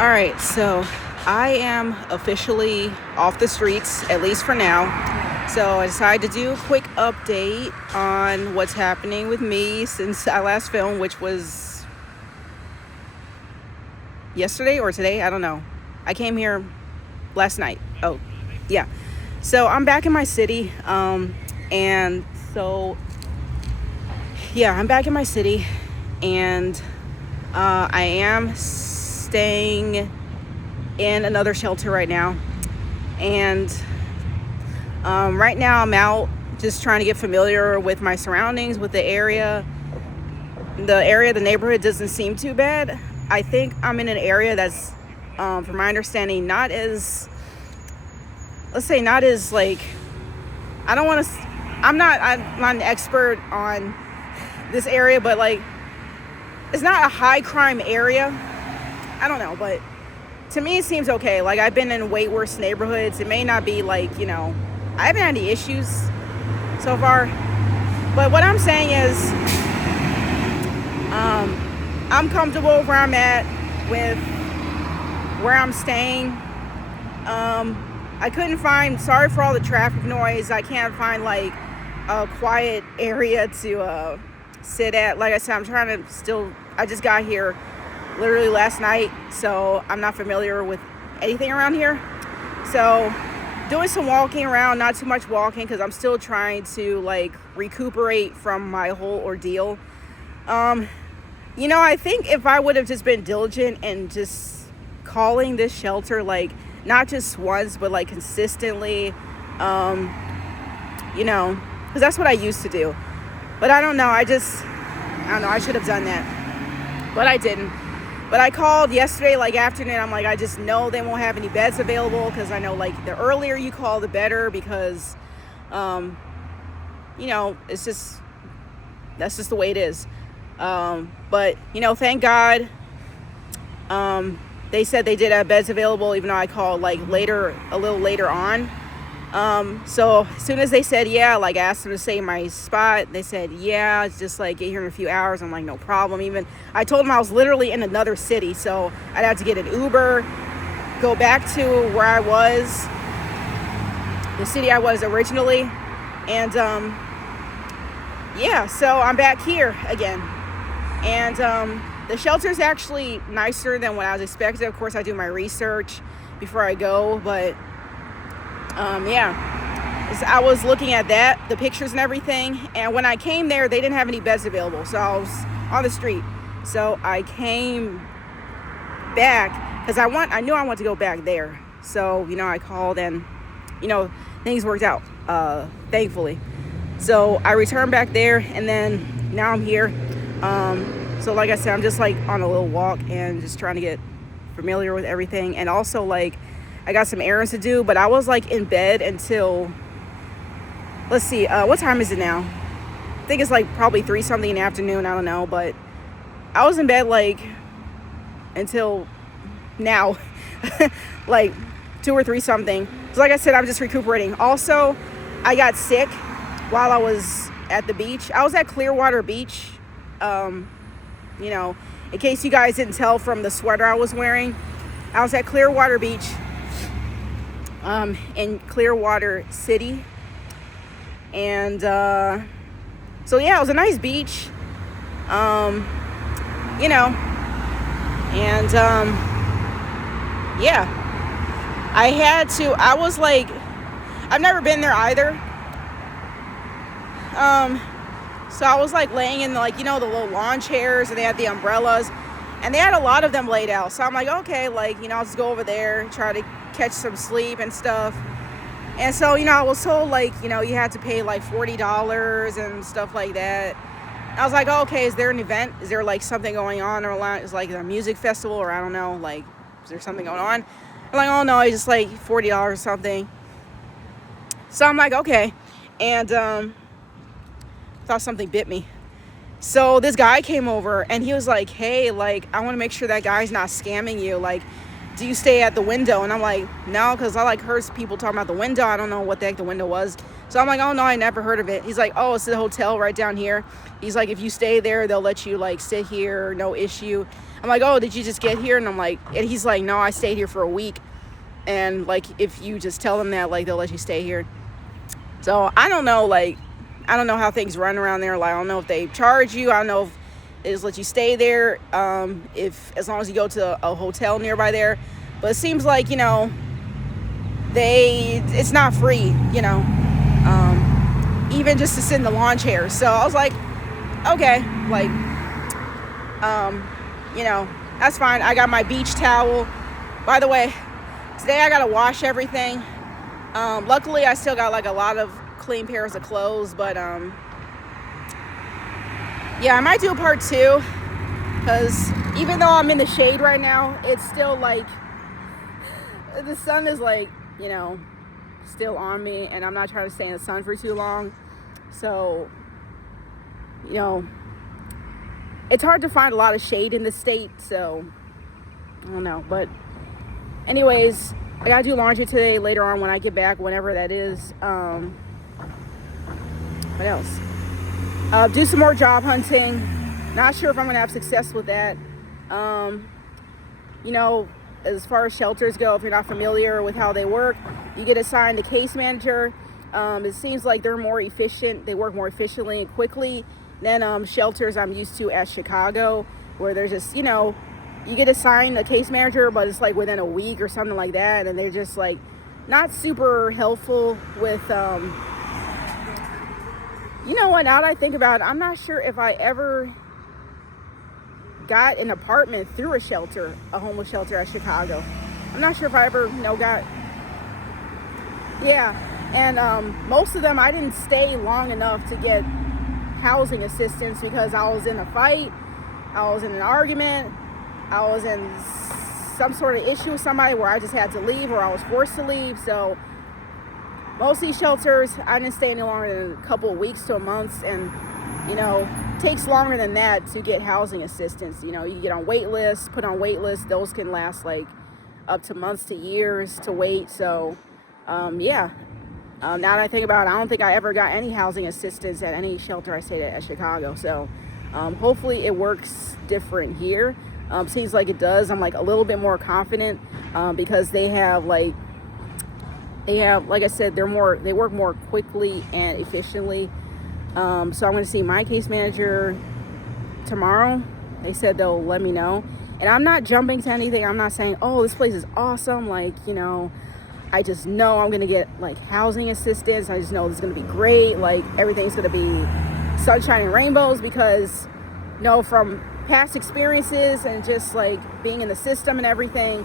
All right, so I am officially off the streets, at least for now. So I decided to do a quick update on what's happening with me since I last filmed, which was yesterday or today. I don't know. I came here last night. Oh, yeah. So I'm back in my city. And so, yeah, I'm back in my city. And I am staying in another shelter right now. And right now I'm out just trying to get familiar with my surroundings, with the area. The neighborhood doesn't seem too bad. I think I'm in an area that's, from my understanding, not as, let's say, not as like, I don't want to, I'm not an expert on this area, but like, it's not a high crime area. I don't know, but to me it seems okay. Like, I've been in way worse neighborhoods. It may not be like, I haven't had any issues so far. But what I'm saying is, I'm comfortable where I'm at with where I'm staying. I couldn't find, sorry for all the traffic noise, I can't find like a quiet area to sit at. Like I said, I just got here literally last night, so I'm not familiar with anything around here. So doing some walking around, not too much walking because I'm still trying to like recuperate from my whole ordeal. I think if I would have just been diligent and just calling this shelter, like not just once but like consistently, because that's what I used to do. But I don't know, I don't know, I should have done that, but I didn't. But I called yesterday, like afternoon. I'm like, I just know they won't have any beds available, because I know like the earlier you call, the better, because, it's just, that's just the way it is. But, thank God, they said they did have beds available, even though I called like a little later on. So as soon as they said, yeah, like I asked them to say my spot, they said, yeah, it's just like get here in a few hours. I'm like, no problem. Even I told them I was literally in another city, so I'd have to get an Uber, go back to where I was, the city I was originally. And, so I'm back here again. And, the shelter's actually nicer than what I was expecting. Of course, I do my research before I go, but I was looking at the pictures and everything, and when I came there, they didn't have any beds available, so I was on the street. So I came back because I knew I wanted to go back there. So, I called and, things worked out, thankfully. So I returned back there, and then now I'm here. So like I said, I'm just like on a little walk and just trying to get familiar with everything. And also, like, I got some errands to do, but I was like in bed until, let's see, what time is it now? I think it's like probably 3 something in the afternoon. I don't know, but I was in bed like until now, like 2 or 3 something. So like I said, I'm just recuperating. Also, I got sick while I was at the beach. I was at Clearwater Beach. In case you guys didn't tell from the sweater I was wearing, I was at Clearwater Beach, in Clearwater City. And, so yeah, it was a nice beach, and, I was like, I've never been there either. So I was like laying in the little lawn chairs, and they had the umbrellas, and they had a lot of them laid out. So I'm like, okay, like, I'll just go over there, try to catch some sleep and stuff. And so, I was told like, you had to pay like $40 and stuff like that. I was like, oh, okay, is there an event? Is there like something going on, or is like a music festival, or I don't know, like, is there something going on? I'm like, oh no, it's just like $40 or something. So I'm like, okay. And, thought something bit me. So this guy came over, and he was like, hey, like, I want to make sure that guy's not scamming you. Like, do you stay at the window? And I'm like, no, because I like heard people talking about the window. I don't know what the heck the window was. So I'm like, oh no, I never heard of it. He's like, oh, it's the hotel right down here. He's like, if you stay there, they'll let you like sit here, no issue. I'm like, oh, did you just get here? And I'm like, and he's like, no, I stayed here for a week. And like, if you just tell them that, like, they'll let you stay here. So I don't know, like, I don't know how things run around there. Like, I don't know if they charge you. I don't know if they just let you stay there, if as long as you go to a hotel nearby there. But it seems like, you know, it's not free, you know, even just to sit in the lawn chairs. So I was like, okay, like, you know, that's fine. I got my beach towel. By the way, today I gotta wash everything. Luckily I still got like a lot of clean pairs of clothes, but yeah, I might do a part 2, because even though I'm in the shade right now, it's still like the sun is like, you know, still on me, and I'm not trying to stay in the sun for too long. So, you know, it's hard to find a lot of shade in the state, so I don't know. But anyways, I gotta do laundry today later on when I get back, whenever that is. What else? Do some more job hunting. Not sure if I'm gonna have success with that. You know, as far as shelters go, if you're not familiar with how they work, you get assigned a case manager. It seems like they're more efficient. They work more efficiently and quickly than shelters I'm used to at Chicago, where there's just, you know, you get assigned a case manager, but it's like within a week or something like that, and they're just like not super helpful with you know what, now that I think about it, I'm not sure if I ever got an apartment through a shelter, a homeless shelter at Chicago. I'm not sure if I ever, you know, yeah. And most of them, I didn't stay long enough to get housing assistance, because I was in a fight, I was in an argument, I was in some sort of issue with somebody where I just had to leave, or I was forced to leave. So most of these shelters, I didn't stay any longer than a couple of weeks to a month. And, you know, it takes longer than that to get housing assistance. You know, you get on wait lists, put on wait lists. Those can last like up to months to years to wait. So, yeah. Now that I think about it, I don't think I ever got any housing assistance at any shelter I stayed at Chicago. So hopefully it works different here. Seems like it does. I'm like a little bit more confident because they have, like I said, they work more quickly and efficiently. So I'm going to see my case manager tomorrow. They said they'll let me know. And I'm not jumping to anything. I'm not saying, oh, this place is awesome. Like, you know, I just know I'm going to get like housing assistance. I just know it's going to be great. Like, everything's going to be sunshine and rainbows, because, you know, from past experiences and just like being in the system and everything,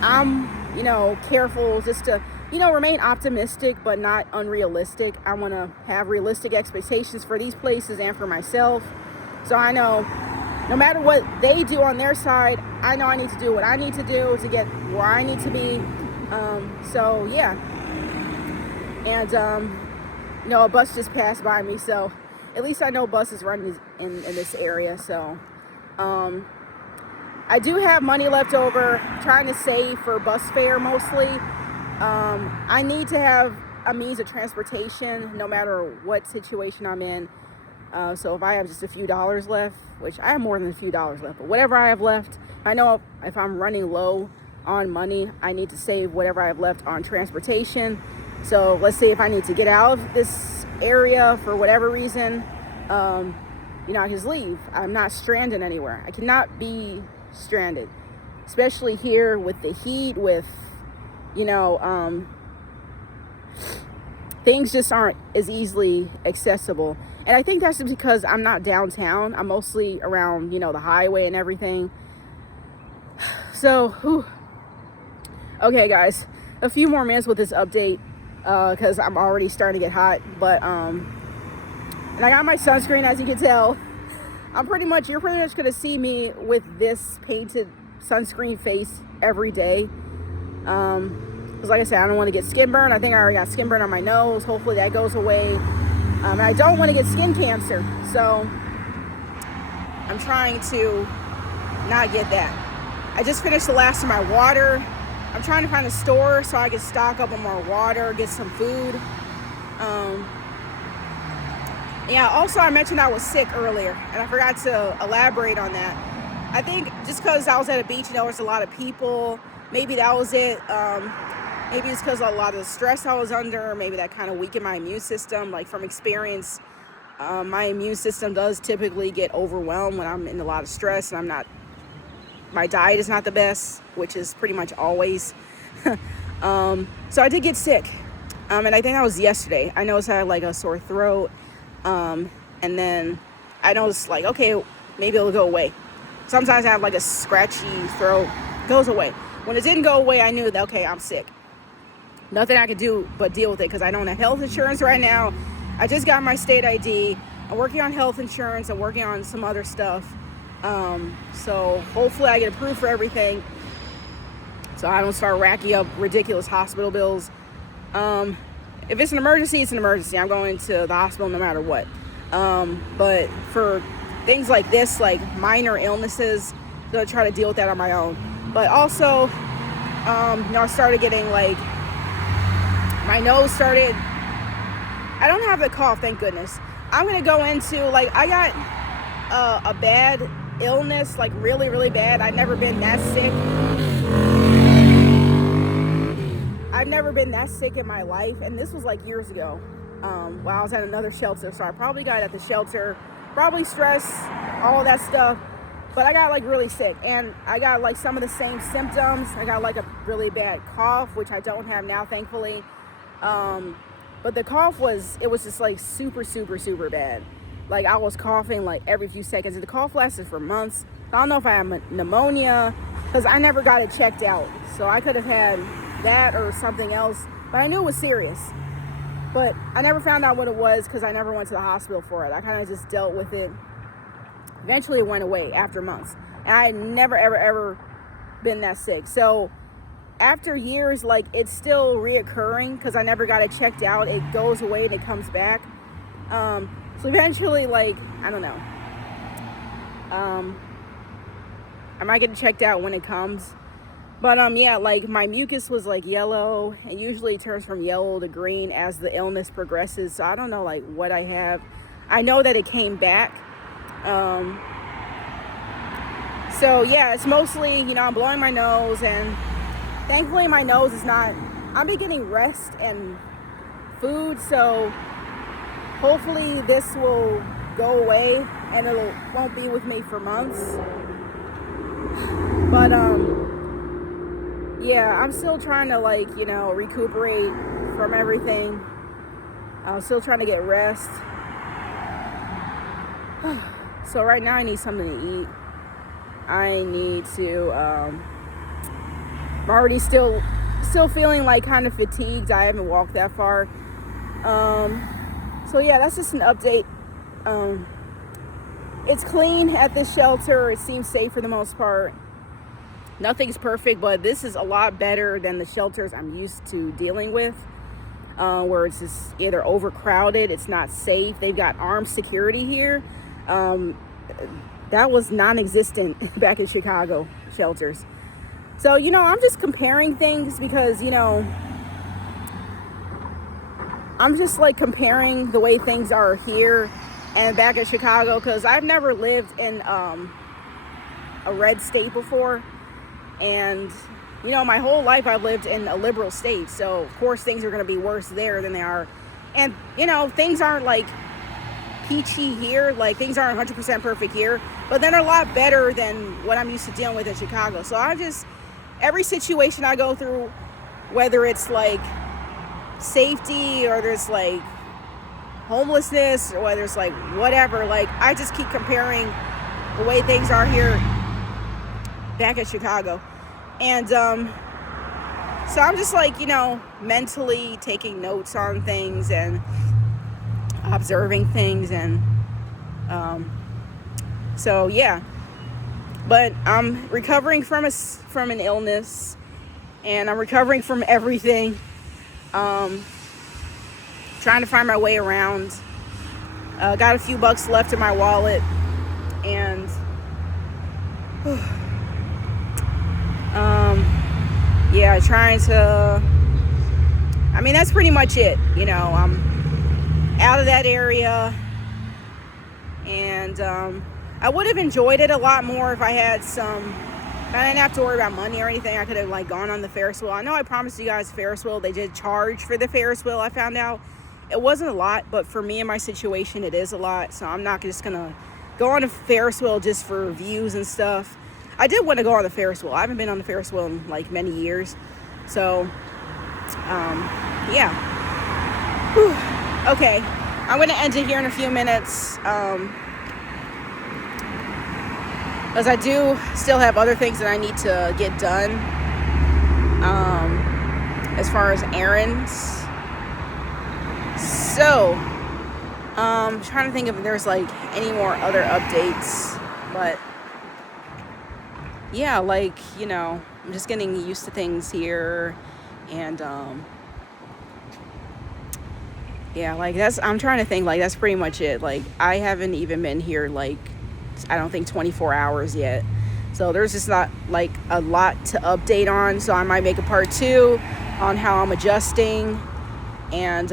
I'm, you know, careful just to, you know, remain optimistic but not unrealistic. I want to have realistic expectations for these places and for myself. So I know no matter what they do on their side, I know I need to do what I need to do to get where I need to be. So yeah. And you know, a bus just passed by me, so at least I know buses run in this area. So I do have money left over. I'm trying to save for bus fare mostly. I need to have a means of transportation no matter what situation I'm in. So if I have just a few dollars left, which I have more than a few dollars left, but whatever I have left, I know if I'm running low on money, I need to save whatever I have left on transportation. So let's say if I need to get out of this area for whatever reason, you know, I can just leave. I'm not stranded anywhere. I cannot be stranded, especially here with the heat, with, you know, things just aren't as easily accessible. And I think that's just because I'm not downtown. I'm mostly around, you know, the highway and everything. So, whew. Okay, guys, a few more minutes with this update, because I'm already starting to get hot. But and I got my sunscreen, as you can tell. You're pretty much gonna see me with this painted sunscreen face every day. Because like I said, I don't want to get skin burn. I think I already got skin burn on my nose. Hopefully that goes away. And I don't want to get skin cancer, so I'm trying to not get that. I just finished the last of my water. I'm trying to find a store so I can stock up on more water, get some food. Yeah, also I mentioned I was sick earlier, and I forgot to elaborate on that. I think just because I was at a beach and there was a lot of people, maybe that was it. Maybe it's because of a lot of the stress I was under. Maybe that kind of weakened my immune system. Like from experience, my immune system does typically get overwhelmed when I'm in a lot of stress and my diet is not the best, which is pretty much always. So I did get sick. And I think that was yesterday. I noticed I had like a sore throat. And then I noticed like, okay, maybe it'll go away. Sometimes I have like a scratchy throat, goes away. When it didn't go away, I knew that, okay, I'm sick. Nothing I could do but deal with it because I don't have health insurance right now. I just got my state ID. I'm working on health insurance. I'm working on some other stuff. So hopefully I get approved for everything so I don't start racking up ridiculous hospital bills. If it's an emergency, it's an emergency. I'm going to the hospital no matter what. But for things like this, like minor illnesses, I'm going to try to deal with that on my own. But also, I started getting like, my nose started, I don't have the cough, thank goodness. I'm going to go into, like, I got a bad illness, like really, really bad. I've never been that sick. I've never been that sick in my life. And this was like years ago, while I was at another shelter. So I probably got it at the shelter, probably stress, all of that stuff. But I got like really sick and I got like some of the same symptoms. I got like a really bad cough, which I don't have now, thankfully. But the cough was just like super, super, super bad. Like I was coughing like every few seconds. And the cough lasted for months. I don't know if I had pneumonia because I never got it checked out. So I could have had that or something else, but I knew it was serious. But I never found out what it was because I never went to the hospital for it. I kind of just dealt with it. Eventually it went away after months. And I had never, ever, ever been that sick. So after years, like it's still reoccurring because I never got it checked out. It goes away and it comes back. So eventually, like, I don't know. I might get it checked out when it comes. But yeah, like my mucus was like yellow. It usually turns from yellow to green as the illness progresses. So I don't know like what I have. I know that it came back. So yeah, it's mostly, I'm blowing my nose and thankfully my nose is not, I'm getting rest and food. So hopefully this will go away and it won't be with me for months. But, yeah, I'm still trying to like, recuperate from everything. I'm still trying to get rest. So right now I need something to eat. I need to, I'm already still feeling like kind of fatigued. I haven't walked that far. So yeah, that's just an update. It's clean at this shelter. It seems safe for the most part. Nothing's perfect, but this is a lot better than the shelters I'm used to dealing with, where it's just either overcrowded, it's not safe. They've got armed security here. That was non-existent back in Chicago shelters. So, I'm just comparing things because, I'm just like comparing the way things are here and back in Chicago because I've never lived in a red state before. And, my whole life I've lived in a liberal state. So, of course, things are going to be worse there than they are. And, things aren't like peachy here. Like, things aren't 100% perfect here. But they're a lot better than what I'm used to dealing with in Chicago. So, every situation I go through, whether it's like safety or there's like homelessness or whether it's like whatever, like I just keep comparing the way things are here back in Chicago. And so I'm just like, mentally taking notes on things and observing things. And so, yeah. But I'm recovering from an illness and I'm recovering from everything. Trying to find my way around. Got a few bucks left in my wallet. And yeah, trying to, that's pretty much it. I'm out of that area. And I I would have enjoyed it a lot more if I had some, I didn't have to worry about money or anything. I could have like gone on the Ferris wheel. I know I promised you guys Ferris wheel. They did charge for the Ferris wheel. I found out it wasn't a lot, but for me and my situation, it is a lot. So I'm not just gonna go on a Ferris wheel just for views and stuff. I did want to go on the Ferris wheel. I haven't been on the Ferris wheel in like many years. So, yeah. Whew. Okay, I'm gonna end it here in a few minutes. Because I do still have other things that I need to get done, as far as errands. So, I'm trying to think if there's like any more other updates, but yeah, like, you know, I'm just getting used to things here, and yeah, like I'm trying to think, like that's pretty much it. Like I haven't even been here like, I don't think 24 hours yet. So there's just not like a lot to update on. So I might make a part 2 on how I'm adjusting. And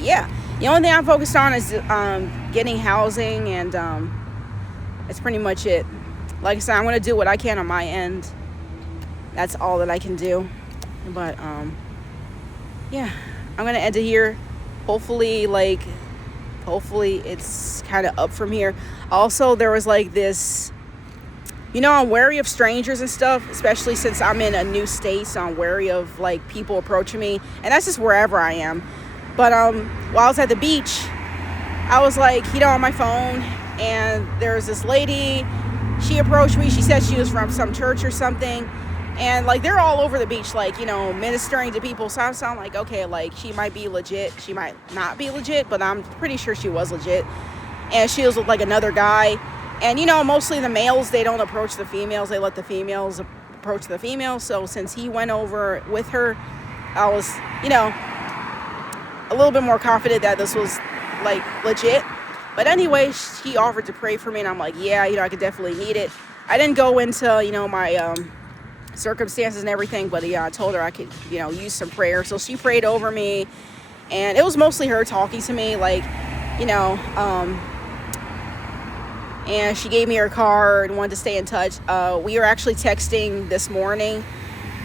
yeah, the only thing I'm focused on is getting housing, and that's pretty much it. Like I said, I'm going to do what I can on my end. That's all that I can do. But yeah, I'm going to end it here. Hopefully it's kind of up from here. Also, there was like this, you know, I'm wary of strangers and stuff, especially since I'm in a new state. So I'm wary of like people approaching me, and that's just wherever I am. But while I was at the beach, I was like, you know, on my phone, and there was this lady. She approached me. She said she was from some church or something. And like they're all over the beach, like, you know, ministering to people. So I'm like, okay, like she might be legit, she might not be legit, but I'm pretty sure she was legit. And she was with like another guy. And you know, mostly the males, they don't approach the females, they let the females approach the females. So since he went over with her, I was, you know, a little bit more confident that this was like legit. But anyway, he offered to pray for me, and I'm like, yeah, you know, I could definitely need it. I didn't go into, you know, my circumstances and everything, but yeah, I told her I could, you know, use some prayer. So she prayed over me, and it was mostly her talking to me, like, you know, and she gave me her card and wanted to stay in touch. We were actually texting this morning,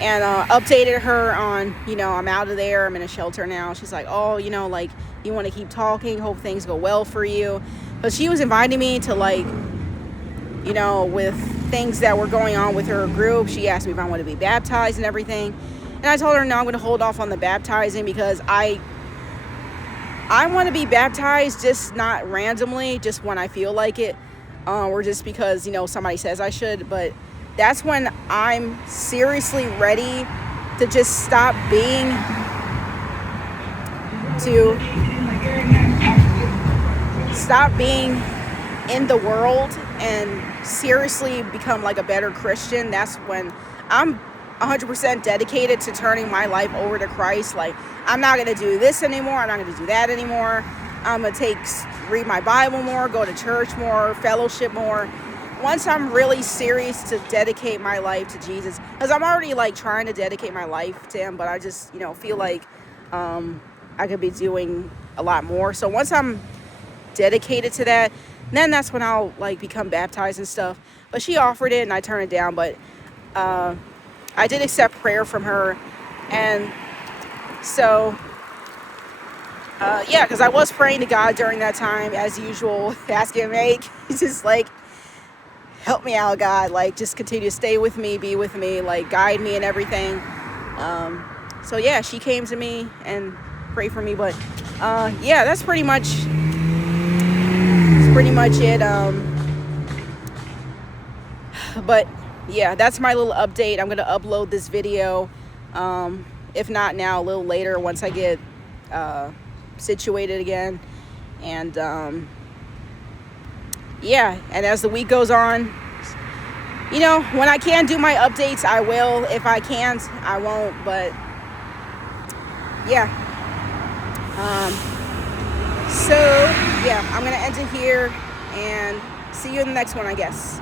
and updated her on, you know, I'm out of there, I'm in a shelter now. She's like, oh, you know, like, you want to keep talking, hope things go well for you. But she was inviting me to, like, you know, with things that were going on with her group. She asked me if I want to be baptized and everything, and I told her no, I'm going to hold off on the baptizing, because I want to be baptized, just not randomly, just when I feel like it, or just because, you know, somebody says I should. But that's when I'm seriously ready to just stop being in the world and seriously become like a better Christian. That's when I'm 100% dedicated to turning my life over to Christ. Like, I'm not going to do this anymore. I'm not going to do that anymore. I'm going to read my Bible more, go to church more, fellowship more. Once I'm really serious to dedicate my life to Jesus, because I'm already like trying to dedicate my life to him, but I just, you know, feel like I could be doing a lot more. So once I'm dedicated to that, then that's when I'll like become baptized and stuff. But she offered it and I turned it down. But I did accept prayer from her, and so yeah, because I was praying to God during that time, as usual, asking him, hey, just like, help me out, God, like, just continue to stay with me, be with me, like, guide me and everything. So yeah, she came to me and prayed for me. But yeah, that's pretty much it. But yeah, that's my little update. I'm gonna upload this video, if not now, a little later, once I get situated again. And yeah, and as the week goes on, you know, when I can do my updates, I will. If I can't, I won't. But yeah, so yeah, I'm gonna end it here and see you in the next one, I guess.